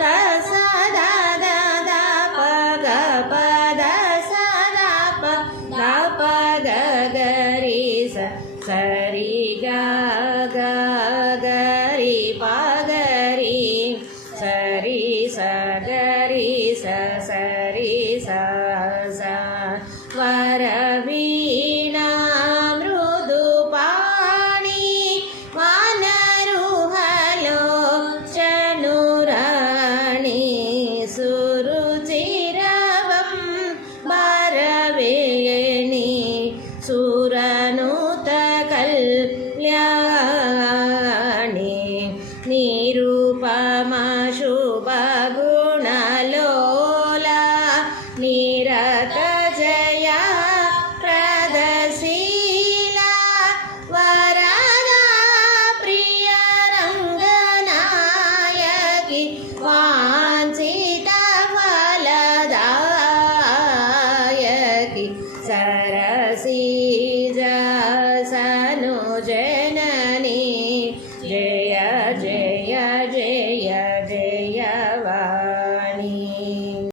रस दा दा दा प ग प द स दा प द प ग ग रि स रि ग ग ग रि प ग रि स रि स ग रि स रि स स वरवीणा मृदुपाणि वानरुहलोचनुराणि सुरुचिरवं वरवेणि सुरनुतकल्याणि निरुपमा शुभगुणमयि